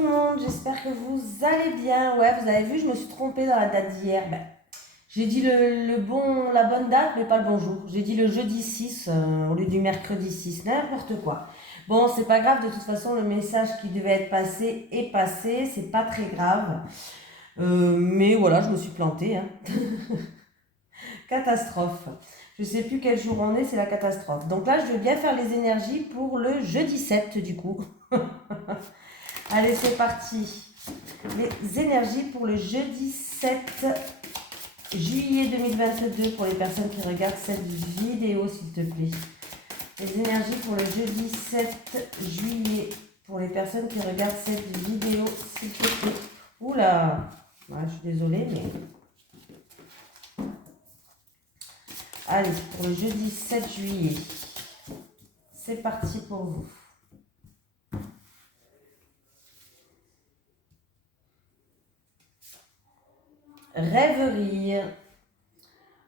tout le monde, j'espère que vous allez bien. Ouais, vous avez vu, je me suis trompée dans la date d'hier. J'ai dit la bonne date, mais pas le bon jour. J'ai dit le jeudi 6 au lieu du mercredi 6, n'importe quoi. Bon, c'est pas grave, de toute façon, le message qui devait être passé est passé, c'est pas très grave. Mais voilà, je me suis plantée, hein. Catastrophe. Je sais plus quel jour on est, c'est la catastrophe. Donc là, je vais bien faire les énergies pour le jeudi 7 du coup. Allez, c'est parti. Les énergies pour le jeudi 7 juillet 2022 pour les personnes qui regardent cette vidéo, s'il te plaît. Les énergies pour le jeudi 7 juillet pour les personnes qui regardent cette vidéo, s'il te plaît. Oula, ouais, je suis désolée, mais... Allez, pour le jeudi 7 juillet, c'est parti pour vous. Rêverie.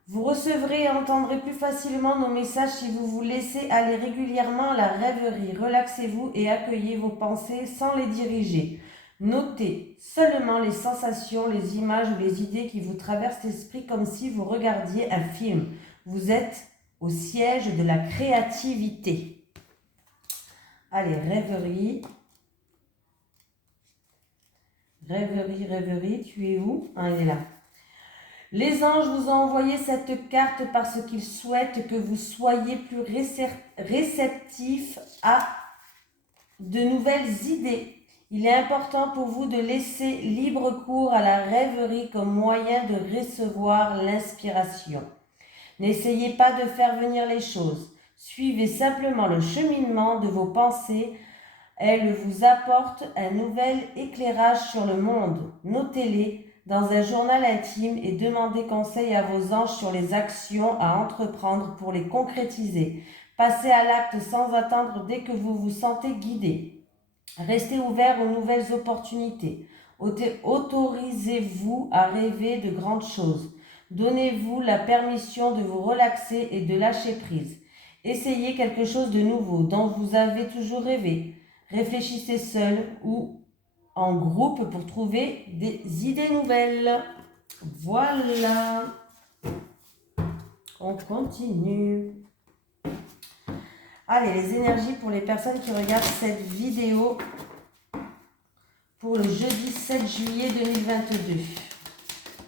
Vous recevrez et entendrez plus facilement nos messages si vous vous laissez aller régulièrement à la rêverie. Relaxez-vous et accueillez vos pensées sans les diriger. Notez seulement les sensations, les images ou les idées qui vous traversent l'esprit comme si vous regardiez un film. Vous êtes au siège de la créativité. Allez, rêverie. Rêverie, tu es où? Ah, il est là. Les anges vous ont envoyé cette carte parce qu'ils souhaitent que vous soyez plus réceptif à de nouvelles idées. Il est important pour vous de laisser libre cours à la rêverie comme moyen de recevoir l'inspiration. N'essayez pas de faire venir les choses. Suivez simplement le cheminement de vos pensées. Elles vous apportent un nouvel éclairage sur le monde. Notez-les dans un journal intime et demandez conseil à vos anges sur les actions à entreprendre pour les concrétiser. Passez à l'acte sans attendre dès que vous vous sentez guidé. Restez ouvert aux nouvelles opportunités. Autorisez-vous à rêver de grandes choses. Donnez-vous la permission de vous relaxer et de lâcher prise. Essayez quelque chose de nouveau dont vous avez toujours rêvé. Réfléchissez seul ou en groupe pour trouver des idées nouvelles. Voilà. On continue. Allez, les énergies pour les personnes qui regardent cette vidéo pour le jeudi 7 juillet 2022.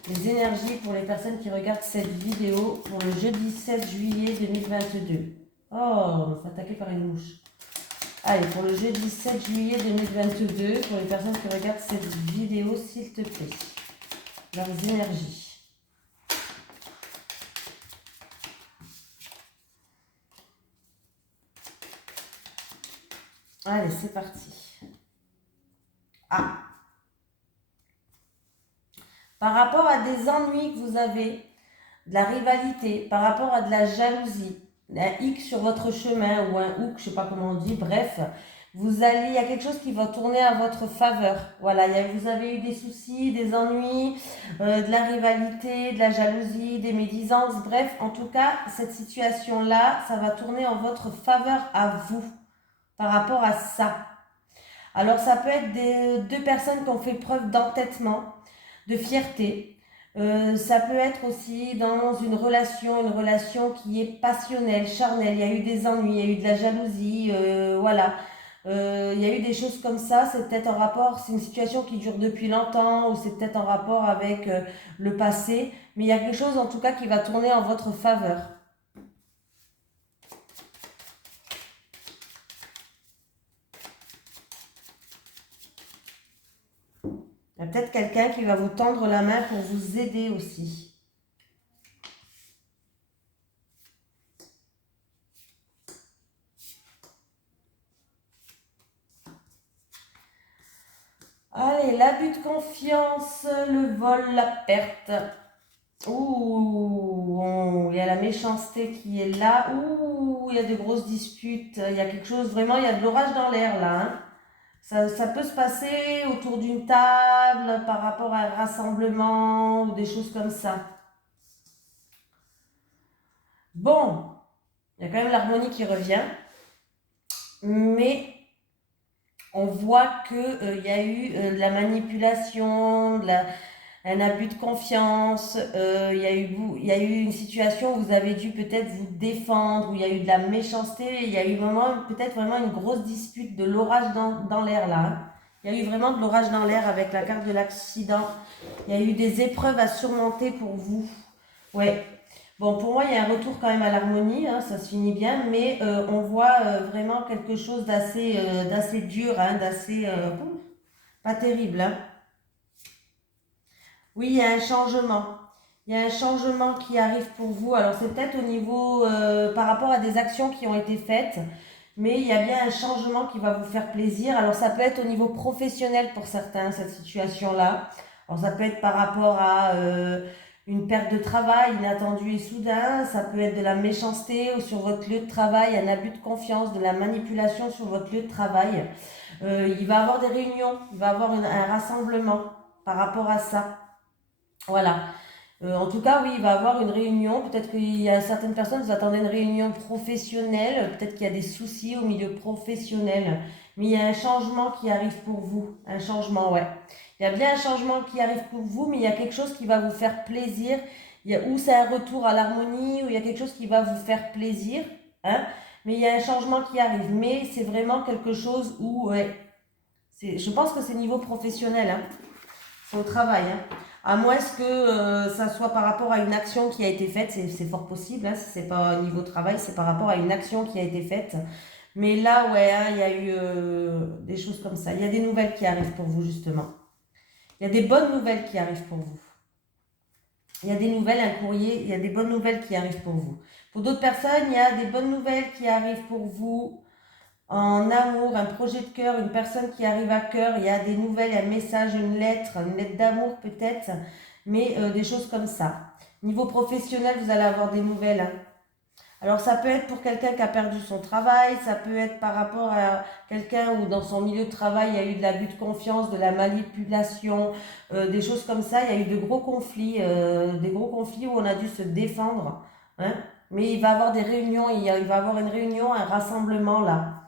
Les énergies pour les personnes qui regardent cette vidéo pour le jeudi 7 juillet 2022. Oh, on va attaquer par une mouche. Allez, pour le jeudi 7 juillet 2022, pour les personnes qui regardent cette vidéo, s'il te plaît, leurs énergies. Allez, c'est parti. Ah. Par rapport à des ennuis que vous avez, de la rivalité, par rapport à de la jalousie, un hic sur votre chemin ou un hook, je ne sais pas comment on dit, bref, il y a quelque chose qui va tourner à votre faveur. Voilà, vous avez eu des soucis, des ennuis, de la rivalité, de la jalousie, des médisances, bref, en tout cas, cette situation-là, ça va tourner en votre faveur à vous, par rapport à ça. Alors, ça peut être deux personnes qui ont fait preuve d'entêtement, de fierté. Ça peut être aussi dans une relation qui est passionnelle, charnelle. Il y a eu des ennuis, il y a eu de la jalousie, voilà. Il y a eu des choses comme ça. C'est peut-être en rapport, c'est une situation qui dure depuis longtemps ou c'est peut-être en rapport avec le passé. Mais il y a quelque chose en tout cas qui va tourner en votre faveur. Il y a peut-être quelqu'un qui va vous tendre la main pour vous aider aussi. Allez, l'abus de confiance, le vol, la perte. Ouh, il y a la méchanceté qui est là. Ouh, il y a de grosses disputes. Il y a quelque chose, vraiment, il y a de l'orage dans l'air là, hein. Ça peut se passer autour d'une table, par rapport à un rassemblement ou des choses comme ça. Bon, il y a quand même l'harmonie qui revient. Mais on voit que il y a eu de la manipulation, un abus de confiance, il y a eu une situation où vous avez dû peut-être vous défendre, où il y a eu de la méchanceté, il y a eu vraiment, peut-être vraiment une grosse dispute, de l'orage dans l'air là, hein. Il y a eu vraiment de l'orage dans l'air avec la carte de l'accident. Il y a eu des épreuves à surmonter pour vous. Ouais. Bon, pour moi, il y a un retour quand même à l'harmonie, hein, ça se finit bien, mais on voit vraiment quelque chose d'assez dur, hein, pas terrible, hein. Oui, il y a un changement. Il y a un changement qui arrive pour vous. Alors, c'est peut-être au niveau, par rapport à des actions qui ont été faites, mais il y a bien un changement qui va vous faire plaisir. Alors, ça peut être au niveau professionnel pour certains, cette situation-là. Alors, ça peut être par rapport à une perte de travail inattendue et soudain. Ça peut être de la méchanceté ou sur votre lieu de travail, un abus de confiance, de la manipulation sur votre lieu de travail. Il va y avoir des réunions, il va y avoir un rassemblement par rapport à ça. Voilà. En tout cas, oui, il va y avoir une réunion. Peut-être qu'il y a certaines personnes, vous attendez une réunion professionnelle. Peut-être qu'il y a des soucis au milieu professionnel. Mais il y a un changement qui arrive pour vous. Un changement, ouais. Il y a bien un changement qui arrive pour vous, mais il y a quelque chose qui va vous faire plaisir. Ou c'est un retour à l'harmonie, ou il y a quelque chose qui va vous faire plaisir, hein. Mais il y a un changement qui arrive. Mais c'est vraiment quelque chose où, ouais, je pense que c'est niveau professionnel, hein. C'est au travail, hein. À moins que ça soit par rapport à une action qui a été faite, c'est fort possible, hein, si c'est pas au niveau travail, c'est par rapport à une action qui a été faite. Mais là, ouais, hein, il y a eu des choses comme ça. Il y a des nouvelles qui arrivent pour vous, justement. Il y a des bonnes nouvelles qui arrivent pour vous. Il y a des nouvelles, un courrier, il y a des bonnes nouvelles qui arrivent pour vous. Pour d'autres personnes, il y a des bonnes nouvelles qui arrivent pour vous en amour, un projet de cœur, une personne qui arrive à cœur, il y a des nouvelles, un message, une lettre d'amour peut-être, mais des choses comme ça. Niveau professionnel, vous allez avoir des nouvelles, hein. Alors ça peut être pour quelqu'un qui a perdu son travail, ça peut être par rapport à quelqu'un où dans son milieu de travail, il y a eu de l'abus de confiance, de la manipulation, des choses comme ça. Il y a eu des gros conflits où on a dû se défendre, hein. Mais il va y avoir des réunions, il va y avoir une réunion, un rassemblement là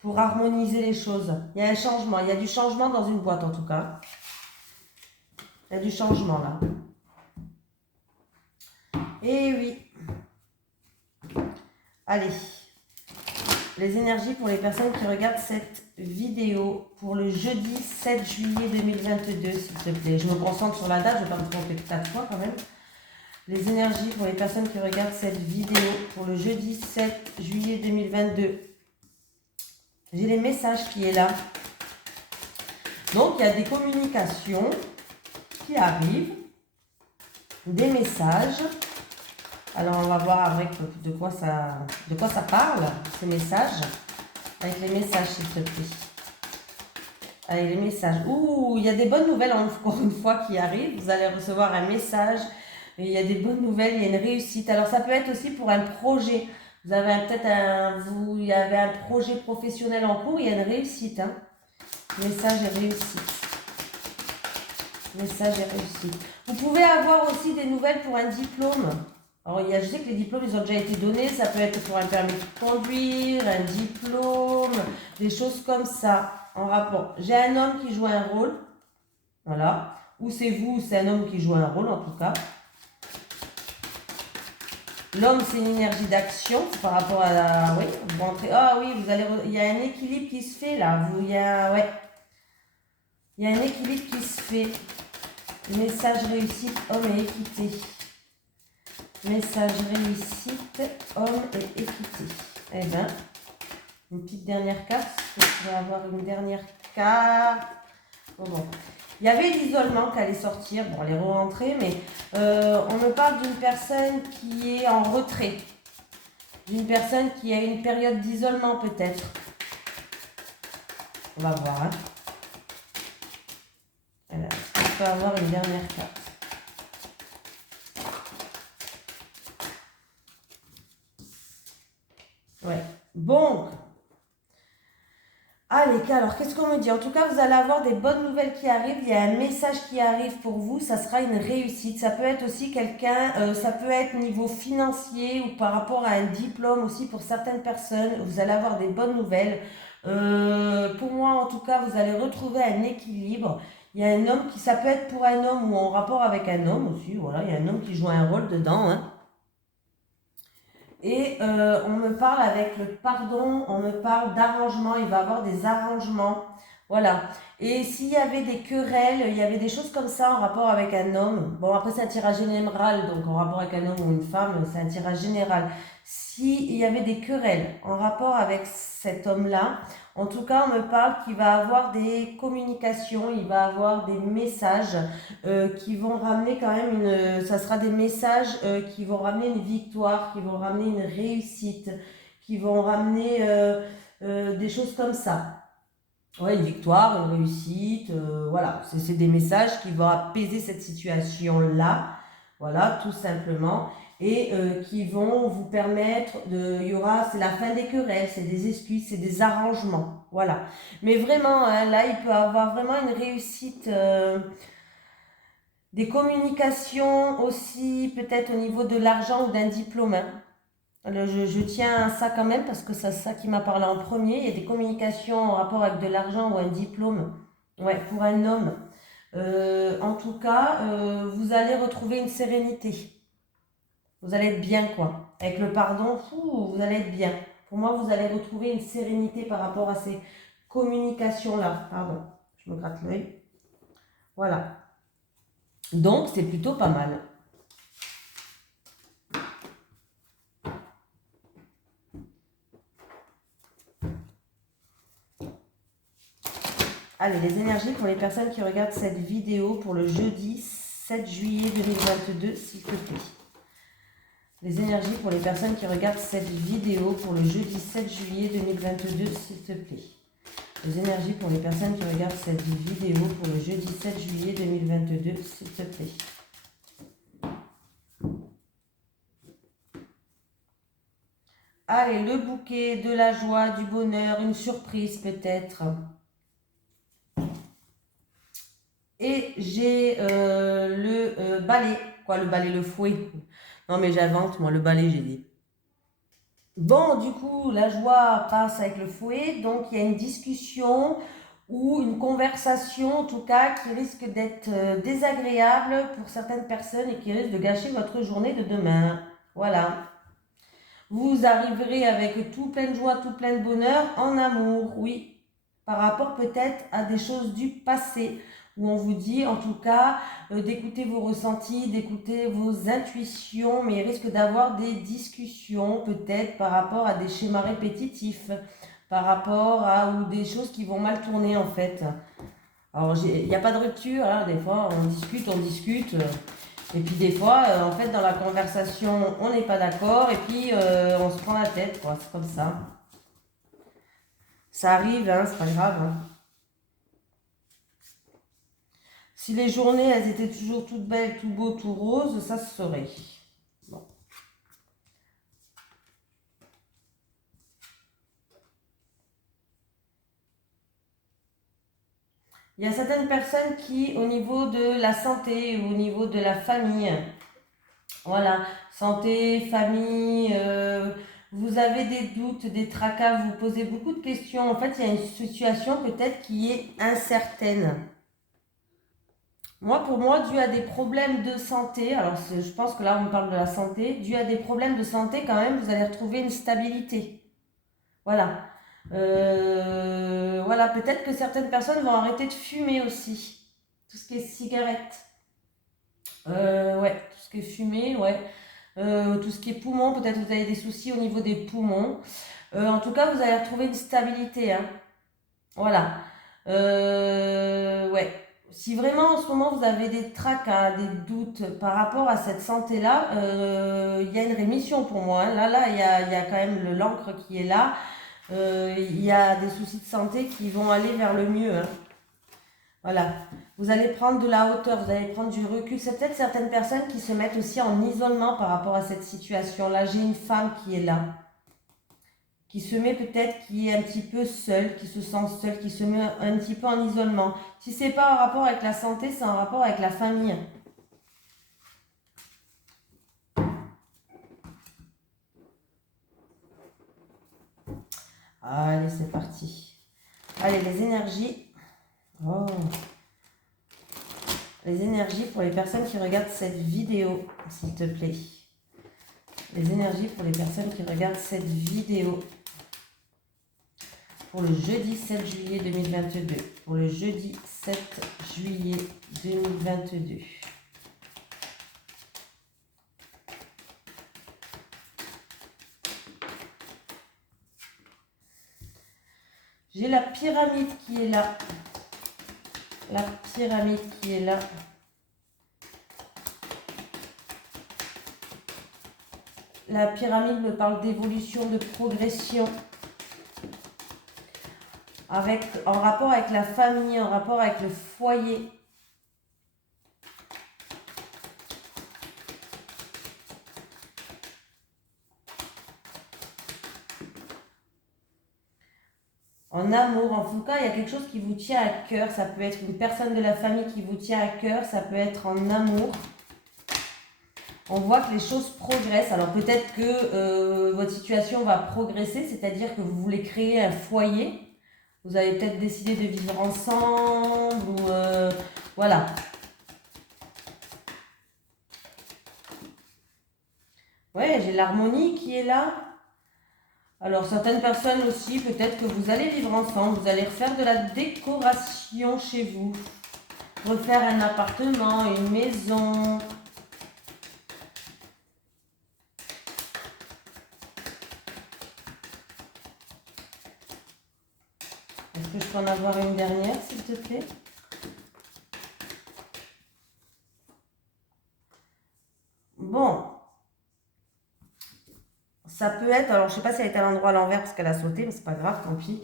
pour harmoniser les choses. Il y a un changement, il y a du changement dans une boîte en tout cas. Il y a du changement là. Et oui. Allez. Les énergies pour les personnes qui regardent cette vidéo pour le jeudi 7 juillet 2022, s'il te plaît. Je me concentre sur la date, je ne vais pas me tromper 4 fois quand même. Les énergies pour les personnes qui regardent cette vidéo pour le jeudi 7 juillet 2022. J'ai les messages qui est là. Donc, il y a des communications qui arrivent, des messages. Alors, on va voir avec de quoi ça parle, ces messages. Avec les messages, s'il te plaît. Avec les messages. Ouh, il y a des bonnes nouvelles encore une fois qui arrivent. Vous allez recevoir un message. Et il y a des bonnes nouvelles, il y a une réussite. Alors, ça peut être aussi pour un projet. Vous avez il y avait un projet professionnel en cours, il y a une réussite, hein. Message et réussite. Message et réussite. Vous pouvez avoir aussi des nouvelles pour un diplôme. Alors, je sais que les diplômes, ils ont déjà été donnés. Ça peut être pour un permis de conduire, un diplôme, des choses comme ça en rapport. J'ai un homme qui joue un rôle. Voilà. Ou c'est vous, ou c'est un homme qui joue un rôle en tout cas. L'homme, c'est une énergie d'action par rapport à la... Oui, vous rentrez... Ah oui, il y a un équilibre qui se fait là. Il y a un équilibre qui se fait. Message réussite, homme et équité. Message réussite, homme et équité. Eh bien, une petite dernière carte. Je vais avoir une dernière carte. Bon. Il y avait l'isolement qui allait sortir. Bon, elle est re-rentrée, mais on me parle d'une personne qui est en retrait. D'une personne qui a une période d'isolement peut-être. On va voir, hein. Voilà. On peut avoir une dernière carte. Ouais. Bon. Allez, alors qu'est-ce qu'on me dit? En tout cas, vous allez avoir des bonnes nouvelles qui arrivent. Il y a un message qui arrive pour vous. Ça sera une réussite. Ça peut être aussi quelqu'un, ça peut être niveau financier ou par rapport à un diplôme aussi pour certaines personnes. Vous allez avoir des bonnes nouvelles. Pour moi, en tout cas, vous allez retrouver un équilibre. Il y a un homme qui, ça peut être pour un homme ou en rapport avec un homme aussi. Voilà, il y a un homme qui joue un rôle dedans, hein. Et on me parle avec le pardon, on me parle d'arrangement, il va y avoir des arrangements. Voilà. Et s'il y avait des querelles, il y avait des choses comme ça en rapport avec un homme. Bon, après, c'est un tirage général, donc en rapport avec un homme ou une femme, c'est un tirage général. S'il y avait des querelles en rapport avec cet homme-là, en tout cas, on me parle qu'il va avoir des communications, il va avoir des messages qui vont ramener quand même ça sera des messages qui vont ramener une victoire, qui vont ramener une réussite, qui vont ramener des choses comme ça. Ouais, une victoire, une réussite, voilà. C'est des messages qui vont apaiser cette situation-là, voilà, tout simplement. Et qui vont vous permettre c'est la fin des querelles, c'est des excuses, c'est des arrangements, voilà. Mais vraiment, hein, là, il peut avoir vraiment une réussite, des communications aussi, peut-être au niveau de l'argent ou d'un diplôme, hein. Alors, je tiens à ça quand même parce que c'est ça qui m'a parlé en premier. Il y a des communications en rapport avec de l'argent ou un diplôme. Ouais, pour un homme. En tout cas, vous allez retrouver une sérénité. Vous allez être bien, quoi. Avec le pardon, fou, vous allez être bien. Pour moi, vous allez retrouver une sérénité par rapport à ces communications-là. Pardon, je me gratte l'œil. Voilà. Donc, c'est plutôt pas mal. Allez, les énergies pour les personnes qui regardent cette vidéo pour le jeudi 7 juillet 2022, s'il te plaît. Les énergies pour les personnes qui regardent cette vidéo pour le jeudi 7 juillet 2022, s'il te plaît. Les énergies pour les personnes qui regardent cette vidéo pour le jeudi 7 juillet 2022, s'il te plaît. Allez, le bouquet, de la joie, du bonheur, une surprise peut-être. Et j'ai le balai. Quoi, le balai, le fouet. Non, mais j'invente, moi, le balai, j'ai dit. Bon, du coup, la joie passe avec le fouet. Donc, il y a une discussion ou une conversation, en tout cas, qui risque d'être désagréable pour certaines personnes et qui risque de gâcher votre journée de demain. Voilà. Vous arriverez avec tout plein de joie, tout plein de bonheur en amour, oui. Par rapport peut-être à des choses du passé, où on vous dit en tout cas d'écouter vos ressentis, d'écouter vos intuitions, mais il risque d'avoir des discussions peut-être par rapport à des schémas répétitifs, par rapport à ou des choses qui vont mal tourner en fait. Alors il n'y a pas de rupture, hein, des fois on discute. Et puis des fois, en fait, dans la conversation, on n'est pas d'accord et puis on se prend la tête, quoi. C'est comme ça. Ça arrive, hein, c'est pas grave, hein. Si les journées, elles étaient toujours toutes belles, tout beau, tout rose, ça se saurait. Bon. Il y a certaines personnes qui, au niveau de la santé, au niveau de la famille, voilà, santé, famille, vous avez des doutes, des tracas, vous vous posez beaucoup de questions. En fait, il y a une situation peut-être qui est incertaine. Moi, pour moi, dû à des problèmes de santé, alors je pense que là, on parle de la santé, dû à des problèmes de santé, quand même, vous allez retrouver une stabilité. Voilà. Voilà, peut-être que certaines personnes vont arrêter de fumer aussi. Tout ce qui est cigarette. Ouais, tout ce qui est fumée, ouais. Tout ce qui est poumon, peut-être que vous avez des soucis au niveau des poumons. En tout cas, vous allez retrouver une stabilité, hein. Voilà. Ouais. Si vraiment en ce moment vous avez des tracas, des doutes par rapport à cette santé-là, il y a une rémission pour moi, hein. Là, il y a quand même l'encre qui est là. Il y a des soucis de santé qui vont aller vers le mieux, hein. Voilà. Vous allez prendre de la hauteur, vous allez prendre du recul. C'est peut-être certaines personnes qui se mettent aussi en isolement par rapport à cette situation-là. J'ai une femme qui est là, qui se met peut-être, qui est un petit peu seule, qui se sent seule, qui se met un petit peu en isolement. Si c'est pas en rapport avec la santé, c'est en rapport avec la famille. Allez, c'est parti. Allez, les énergies. Oh. Les énergies pour les personnes qui regardent cette vidéo, s'il te plaît. Les énergies pour les personnes qui regardent cette vidéo. Pour le jeudi 7 juillet 2022. Pour le jeudi 7 juillet 2022. J'ai la pyramide qui est là. La pyramide qui est là. La pyramide me parle d'évolution, de progression. En rapport avec la famille, en rapport avec le foyer. En amour, en tout cas, il y a quelque chose qui vous tient à cœur. Ça peut être une personne de la famille qui vous tient à cœur. Ça peut être en amour. On voit que les choses progressent. Alors peut-être que votre situation va progresser, c'est-à-dire que vous voulez créer un foyer. Vous avez peut-être décidé de vivre ensemble ou voilà. Ouais, j'ai l'harmonie qui est là. Alors certaines personnes aussi, peut-être que vous allez vivre ensemble, vous allez refaire de la décoration chez vous. Refaire un appartement, une maison. Est-ce que je peux en avoir une dernière, s'il te plaît? Bon. Ça peut être, alors je sais pas si elle est à l'endroit à l'envers parce qu'elle a sauté, mais c'est pas grave, tant pis.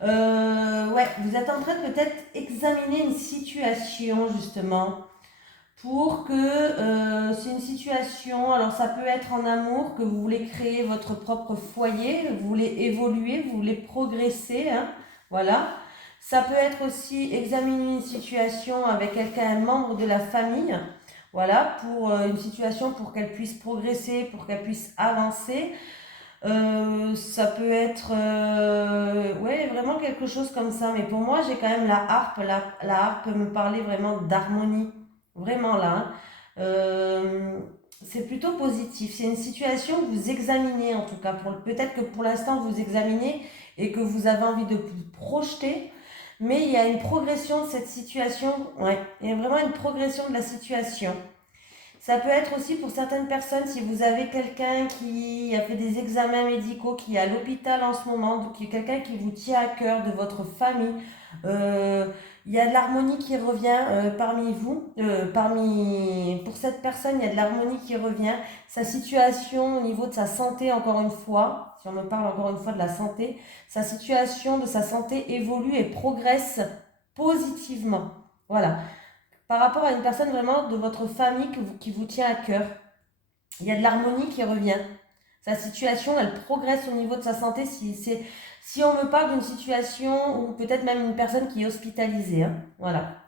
Ouais, vous êtes en train de peut-être examiner une situation justement pour que c'est une situation, alors ça peut être en amour, que vous voulez créer votre propre foyer, vous voulez évoluer, vous voulez progresser, hein, voilà. Ça peut être aussi examiner une situation avec quelqu'un, un membre de la famille, voilà, pour une situation pour qu'elle puisse progresser, pour qu'elle puisse avancer. Ça peut être ouais, vraiment quelque chose comme ça. Mais pour moi, j'ai quand même la harpe. La harpe peut me parler vraiment d'harmonie. Vraiment là. Hein. C'est plutôt positif. C'est une situation que vous examinez en tout cas. Peut-être que pour l'instant, vous examinez et que vous avez envie de vous projeter. Mais il y a une progression de cette situation. Ouais, il y a vraiment une progression de la situation. Ça peut être aussi pour certaines personnes, si vous avez quelqu'un qui a fait des examens médicaux, qui est à l'hôpital en ce moment, donc quelqu'un qui vous tient à cœur de votre famille. Il y a de l'harmonie qui revient parmi vous. Pour cette personne, il y a de l'harmonie qui revient. Sa situation au niveau de sa santé, encore une fois, si on me parle encore une fois de la santé, sa situation de sa santé évolue et progresse positivement. Voilà. Par rapport à une personne vraiment de votre famille qui vous tient à cœur, il y a de l'harmonie qui revient. Sa situation, elle progresse au niveau de sa santé. Si on me parle d'une situation ou peut-être même une personne qui est hospitalisée, hein, voilà.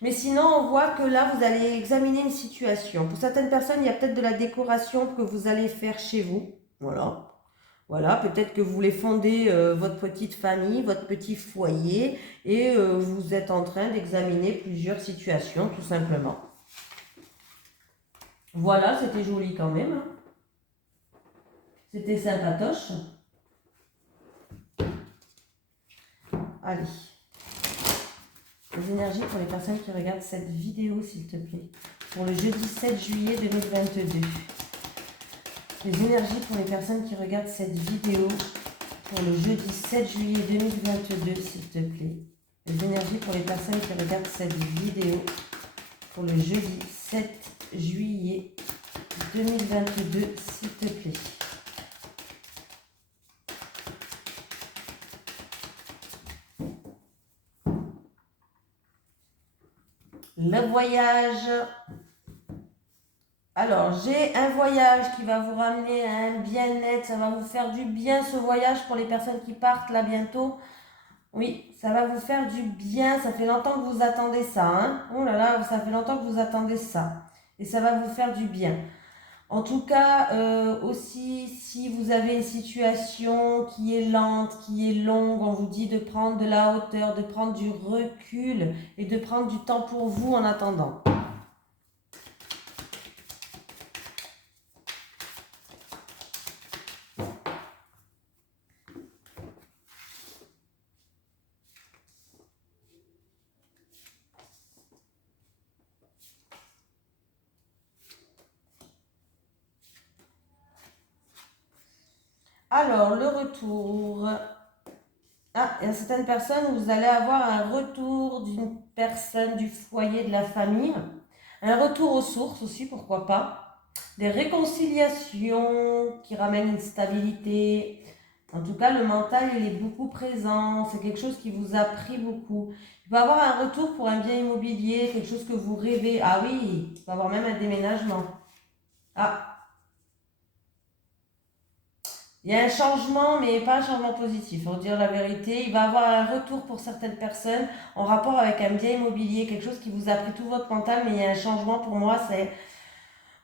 Mais sinon, on voit que là, vous allez examiner une situation. Pour certaines personnes, il y a peut-être de la décoration que vous allez faire chez vous. Voilà. Voilà, peut-être que vous voulez fonder votre petite famille, votre petit foyer et vous êtes en train d'examiner plusieurs situations, tout simplement. Voilà, c'était joli quand même. Hein. C'était sympatoche. Allez. Les énergies pour les personnes qui regardent cette vidéo, s'il te plaît. Pour le jeudi 7 juillet 2022. Les énergies pour les personnes qui regardent cette vidéo. Pour le jeudi 7 juillet 2022, s'il te plaît. Les énergies pour les personnes qui regardent cette vidéo. Pour le jeudi 7 juillet 2022, s'il te plaît. Le voyage. Alors, j'ai un voyage qui va vous ramener à un bien-être. Ça va vous faire du bien, ce voyage, pour les personnes qui partent là bientôt. Oui, ça va vous faire du bien. Ça fait longtemps que vous attendez ça. Hein. Oh là là, ça fait longtemps que vous attendez ça. Et ça va vous faire du bien. En tout cas, aussi, si vous avez une situation qui est lente, qui est longue, on vous dit de prendre de la hauteur, de prendre du recul et de prendre du temps pour vous en attendant. Alors, le retour. Ah, il y a certaines personnes où vous allez avoir un retour d'une personne du foyer, de la famille. Un retour aux sources aussi, pourquoi pas. Des réconciliations qui ramènent une stabilité. En tout cas, le mental, il est beaucoup présent. C'est quelque chose qui vous a pris beaucoup. Il peut y avoir un retour pour un bien immobilier, quelque chose que vous rêvez. Ah oui, il peut y avoir même un déménagement. Ah, il y a un changement, mais pas un changement positif. Pour dire la vérité, il va y avoir un retour pour certaines personnes en rapport avec un bien immobilier, quelque chose qui vous a pris tout votre mental, mais il y a un changement pour moi, c'est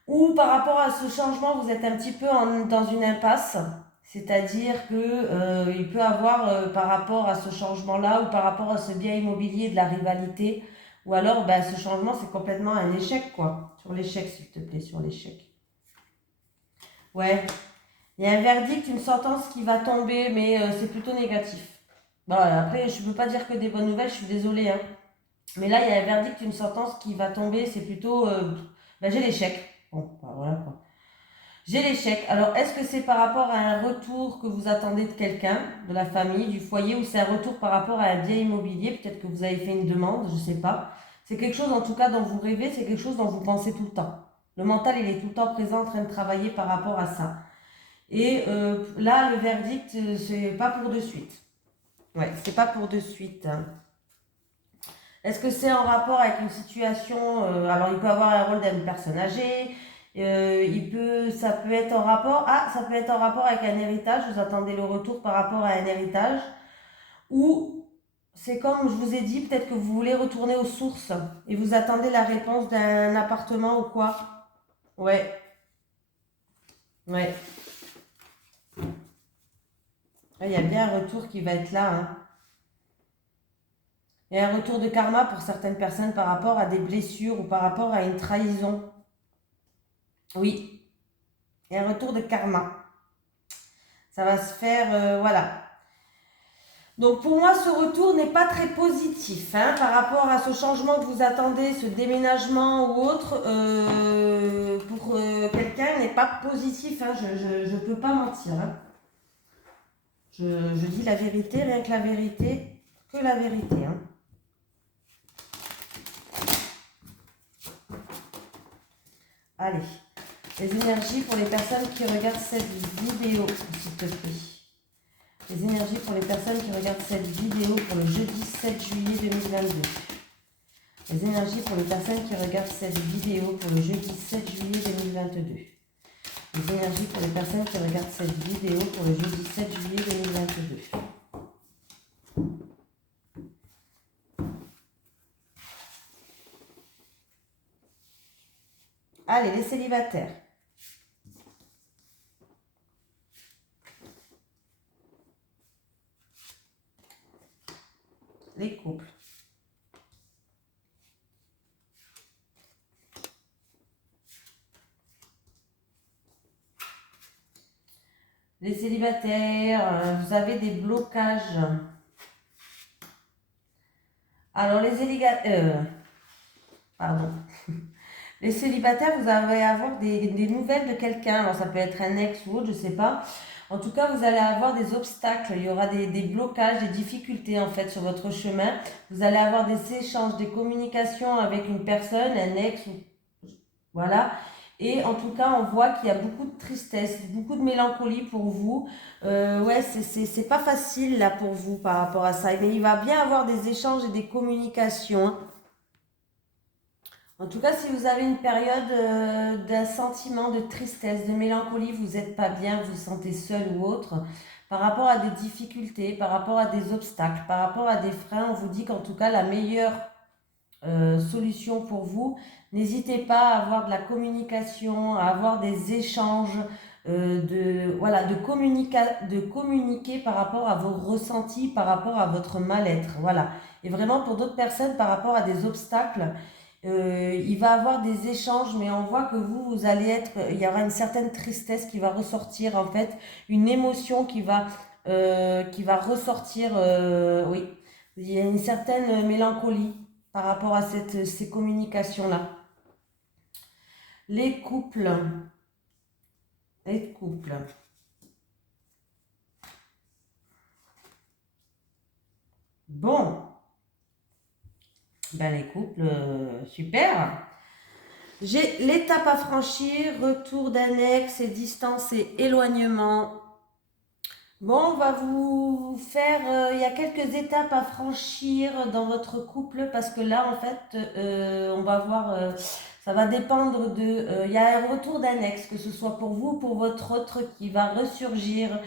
ou par rapport à ce changement, vous êtes un petit peu dans une impasse. C'est-à-dire que il peut avoir par rapport à ce changement-là ou par rapport à ce bien immobilier de la rivalité, ou alors ben, ce changement c'est complètement un échec quoi. Sur l'échec s'il te plaît, sur l'échec. Ouais. Il y a un verdict, une sentence qui va tomber, mais c'est plutôt négatif. Bon, après, je ne peux pas dire que des bonnes nouvelles, je suis désolée. Hein. Mais là, il y a un verdict, une sentence qui va tomber, c'est plutôt... ben, j'ai l'échec. Bon, ben, voilà quoi. J'ai l'échec. Alors, est-ce que c'est par rapport à un retour que vous attendez de quelqu'un, de la famille, du foyer, ou c'est un retour par rapport à un bien immobilier? Peut-être que vous avez fait une demande, je ne sais pas. C'est quelque chose, en tout cas, dont vous rêvez, c'est quelque chose dont vous pensez tout le temps. Le mental, il est tout le temps présent, en train de travailler par rapport à ça. Et là, le verdict, c'est pas pour de suite. Ouais, c'est pas pour de suite. Hein. Est-ce que c'est en rapport avec une situation alors, il peut avoir un rôle d'une personne âgée. Ça peut être en rapport. Ah, ça peut être en rapport avec un héritage. Vous attendez le retour par rapport à un héritage. Ou c'est comme je vous ai dit, peut-être que vous voulez retourner aux sources et vous attendez la réponse d'un appartement ou quoi. Ouais, ouais. Il y a bien un retour qui va être là. Hein. Il y a un retour de karma pour certaines personnes par rapport à des blessures ou par rapport à une trahison. Oui, il y a un retour de karma. Ça va se faire, voilà. Donc pour moi, ce retour n'est pas très positif hein, par rapport à ce changement que vous attendez, ce déménagement ou autre. Pour quelqu'un n'est pas positif. Hein, je ne peux pas mentir. Hein. Je dis la vérité, rien que la vérité, que la vérité. Hein. Allez. Les énergies pour les personnes qui regardent cette vidéo, s'il te plaît. Les énergies pour les personnes qui regardent cette vidéo pour le jeudi 7 juillet 2022. Les énergies pour les personnes qui regardent cette vidéo pour le jeudi 7 juillet 2022. Les énergies pour les personnes qui regardent cette vidéo pour le jeudi 7 juillet 2022. Allez, les célibataires. Les couples. Les célibataires, vous avez des blocages. Alors, les célibataires... pardon. Les célibataires, vous allez avoir des nouvelles de quelqu'un. Alors, ça peut être un ex ou autre, je ne sais pas. En tout cas, vous allez avoir des obstacles. Il y aura des blocages, des difficultés, en fait, sur votre chemin. Vous allez avoir des échanges, des communications avec une personne, un ex, voilà. Et en tout cas, on voit qu'il y a beaucoup de tristesse, beaucoup de mélancolie pour vous. Ouais, c'est pas facile, là, pour vous, par rapport à ça. Mais il va bien avoir des échanges et des communications. En tout cas, si vous avez une période d'un sentiment de tristesse, de mélancolie, vous n'êtes pas bien, vous vous sentez seul ou autre, par rapport à des difficultés, par rapport à des obstacles, par rapport à des freins, on vous dit qu'en tout cas, la meilleure solution pour vous. N'hésitez pas à avoir de la communication, à avoir des échanges, de communiquer par rapport à vos ressentis, par rapport à votre mal-être. Voilà. Et vraiment pour d'autres personnes, par rapport à des obstacles, il va avoir des échanges, mais on voit que vous allez être, il y aura une certaine tristesse qui va ressortir en fait, une émotion qui va ressortir, oui, il y a une certaine mélancolie par rapport à ces communications-là. Les couples, les couples. Bon, ben les couples, super. J'ai l'étape à franchir, retour d'annexe et distance et éloignement. Bon, on va vous faire, il y a quelques étapes à franchir dans votre couple parce que là, en fait, on va voir, ça va dépendre il y a un retour d'annexe, que ce soit pour vous ou pour votre autre qui va ressurgir.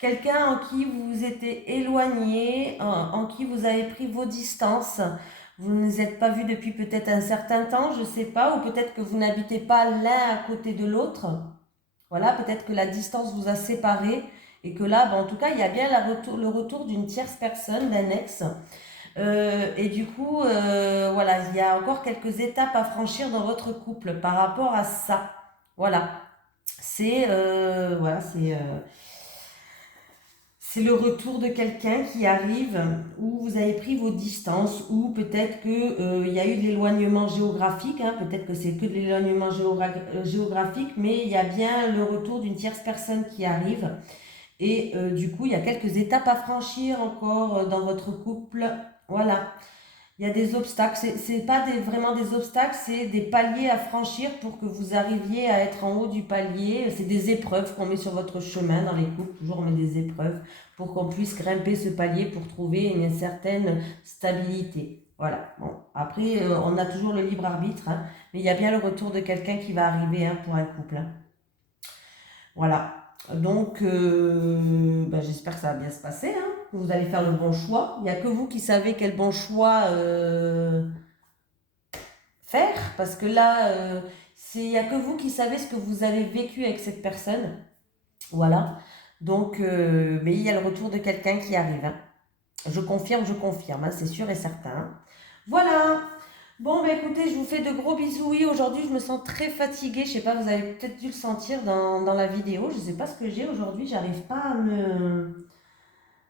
Quelqu'un en qui vous vous étiez éloigné, en qui vous avez pris vos distances. Vous ne vous êtes pas vus depuis peut-être un certain temps, je ne sais pas, ou peut-être que vous n'habitez pas l'un à côté de l'autre. Voilà, peut-être que la distance vous a séparés et que là, en tout cas, il y a bien le retour d'une tierce personne, d'annexe. Et du coup, voilà, il y a encore quelques étapes à franchir dans votre couple par rapport à ça. Voilà, c'est le retour de quelqu'un qui arrive où vous avez pris vos distances, ou peut-être qu'il y a eu de l'éloignement géographique, hein, peut-être que c'est que de l'éloignement géographique, mais il y a bien le retour d'une tierce personne qui arrive. Et du coup, il y a quelques étapes à franchir encore dans votre couple. Voilà. Il y a des obstacles. C'est pas vraiment des obstacles, c'est des paliers à franchir pour que vous arriviez à être en haut du palier. C'est des épreuves qu'on met sur votre chemin dans les couples. Toujours on met des épreuves pour qu'on puisse grimper ce palier pour trouver une certaine stabilité. Voilà. Bon, après, on a toujours le libre arbitre, hein, mais il y a bien le retour de quelqu'un qui va arriver, hein, pour un couple, hein. Voilà. Donc, j'espère que ça va bien se passer, hein, que vous allez faire le bon choix. Il n'y a que vous qui savez quel bon choix faire, parce que là, il n'y a que vous qui savez ce que vous avez vécu avec cette personne. Voilà. Donc, mais il y a le retour de quelqu'un qui arrive, hein. Je confirme, hein, c'est sûr et certain, hein. Voilà. Bon, écoutez, je vous fais de gros bisous. Oui, aujourd'hui, je me sens très fatiguée. Je sais pas, vous avez peut-être dû le sentir dans la vidéo. Je sais pas ce que j'ai aujourd'hui. J'arrive pas à me...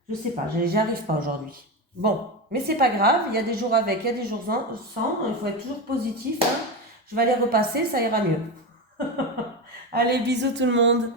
Je sais pas, j'y arrive pas aujourd'hui. Bon, mais c'est pas grave. Il y a des jours avec, il y a des jours sans. Il faut être toujours positif, hein. Je vais aller repasser, ça ira mieux. Allez, bisous tout le monde.